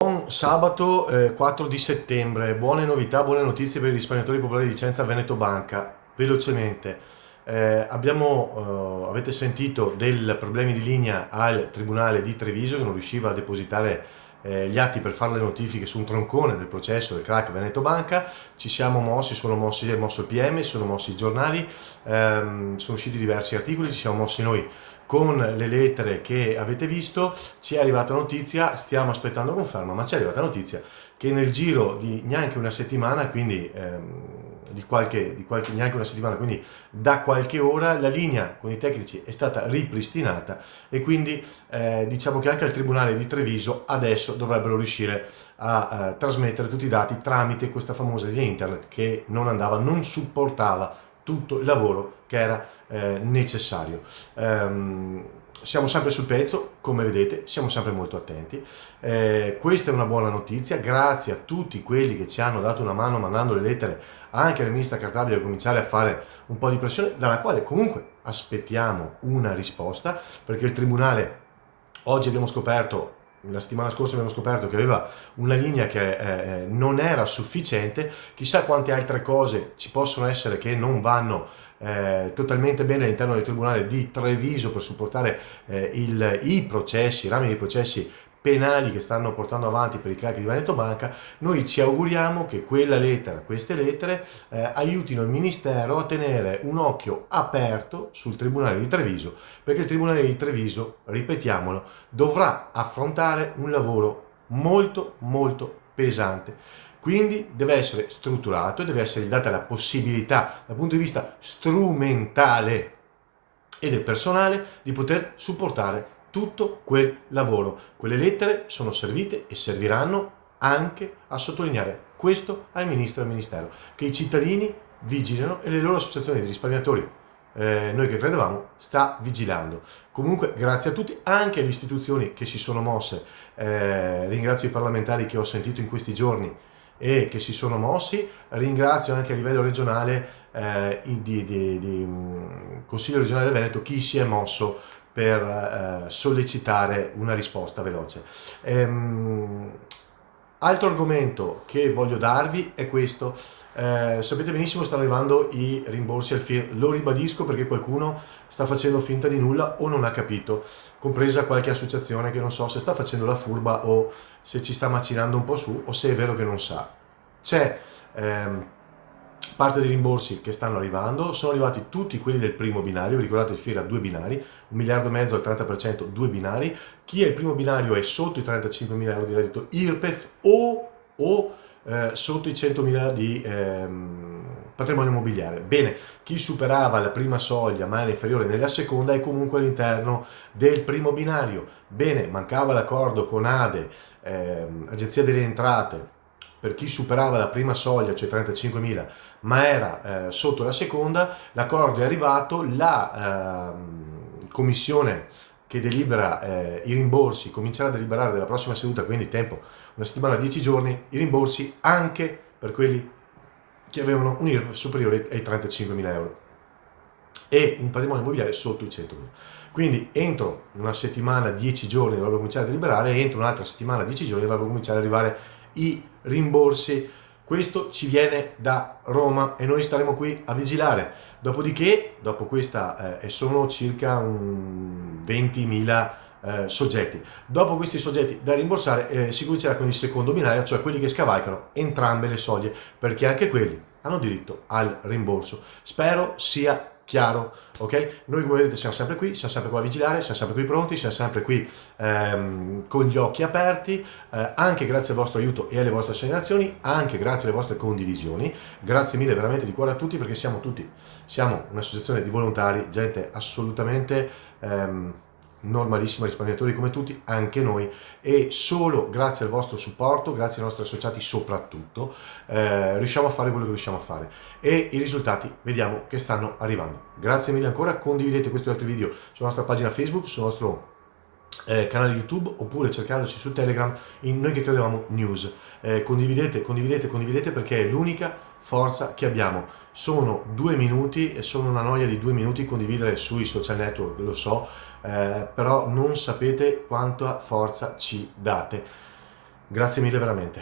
Buon sabato 4 di settembre, buone novità, buone notizie per i risparmiatori popolari di Vicenza Veneto Banca. Velocemente, avete sentito dei problemi di linea al Tribunale di Treviso che non riusciva a depositare gli atti per fare le notifiche su un troncone del processo del crack Veneto Banca. Ci siamo mossi, è mosso il PM, sono mossi i giornali, sono usciti diversi articoli, ci siamo mossi noi con le lettere che avete visto. Ci è arrivata notizia, stiamo aspettando conferma, ma ci è arrivata notizia che nel giro di neanche una settimana, quindi neanche una settimana, quindi da qualche ora, la linea con i tecnici è stata ripristinata e quindi diciamo che anche al Tribunale di Treviso adesso dovrebbero riuscire a trasmettere tutti i dati tramite questa famosa linea internet che non andava, non supportava tutto il lavoro che era necessario. Siamo sempre sul pezzo, come vedete, siamo sempre molto attenti. Questa è una buona notizia, grazie a tutti quelli che ci hanno dato una mano mandando le lettere anche alla ministra Cartabia per cominciare a fare un po' di pressione, dalla quale comunque aspettiamo una risposta, perché il Tribunale, oggi abbiamo scoperto, la settimana scorsa abbiamo scoperto che aveva una linea che non era sufficiente. Chissà quante altre cose ci possono essere che non vanno totalmente bene all'interno del Tribunale di Treviso per supportare i processi, i rami dei processi penali che stanno portando avanti per i crack di Veneto Banca. Noi ci auguriamo che queste lettere aiutino il Ministero a tenere un occhio aperto sul Tribunale di Treviso, perché il Tribunale di Treviso, ripetiamolo, dovrà affrontare un lavoro molto molto pesante. Quindi deve essere strutturato e deve essere data la possibilità, dal punto di vista strumentale e del personale, di poter supportare tutto quel lavoro. Quelle lettere sono servite e serviranno anche a sottolineare questo al Ministro e al Ministero, che i cittadini vigilino e le loro associazioni di risparmiatori, noi che credevamo, sta vigilando. Comunque grazie a tutti, anche alle istituzioni che si sono mosse, ringrazio i parlamentari che ho sentito in questi giorni e che si sono mossi, ringrazio anche a livello regionale Consiglio regionale del Veneto chi si è mosso per sollecitare una risposta veloce. Altro argomento che voglio darvi è questo. Sapete benissimo stanno arrivando i rimborsi al FIR, lo ribadisco perché qualcuno sta facendo finta di nulla o non ha capito, compresa qualche associazione che non so se sta facendo la furba o se ci sta macinando un po' su o se è vero che non sa. C'è parte dei rimborsi che stanno arrivando, sono arrivati tutti quelli del primo binario, vi ricordate il FIR ha due binari, 1,5 miliardi al 30%, due binari. Chi è il primo binario è sotto i 35.000 euro di reddito IRPEF o sotto i 100.000 di patrimonio immobiliare. Bene, chi superava la prima soglia ma era inferiore nella seconda è comunque all'interno del primo binario. Bene, mancava l'accordo con ADE, Agenzia delle Entrate, per chi superava la prima soglia, cioè 35.000, ma era sotto la seconda. L'accordo è arrivato, la commissione che delibera i rimborsi comincerà a deliberare della prossima seduta, quindi tempo una settimana, 10 giorni, i rimborsi anche per quelli che avevano un IRPEF superiore ai 35.000 euro e un patrimonio immobiliare sotto i 100.000. Quindi entro una settimana, 10 giorni dovrebbero cominciare a deliberare e entro un'altra settimana, 10 giorni dovrebbero cominciare ad arrivare i rimborsi. Questo ci viene da Roma e noi staremo qui a vigilare. Dopodiché, dopo questa, sono circa 20.000 soggetti. Dopo questi soggetti da rimborsare si comincerà con il secondo binario, cioè quelli che scavalcano entrambe le soglie, perché anche quelli hanno diritto al rimborso. Spero sia chiaro, ok? Noi come vedete siamo sempre qui a vigilare, siamo sempre qui pronti, siamo sempre qui con gli occhi aperti, anche grazie al vostro aiuto e alle vostre segnalazioni, anche grazie alle vostre condivisioni. Grazie mille veramente di cuore a tutti, perché siamo un'associazione di volontari, gente assolutamente normalissima, risparmiatori come tutti, anche noi, e solo grazie al vostro supporto, grazie ai nostri associati soprattutto, riusciamo a fare quello che riusciamo a fare e i risultati vediamo che stanno arrivando. Grazie mille ancora, condividete questo e altri video sulla nostra pagina Facebook, sul nostro canale YouTube, oppure cercandoci su Telegram in Noi che credevamo news. Condividete perché è l'unica forza che abbiamo. Sono 2 minuti e sono una noia di 2 minuti condividere sui social network, lo so, però non sapete quanta forza ci date. Grazie mille veramente.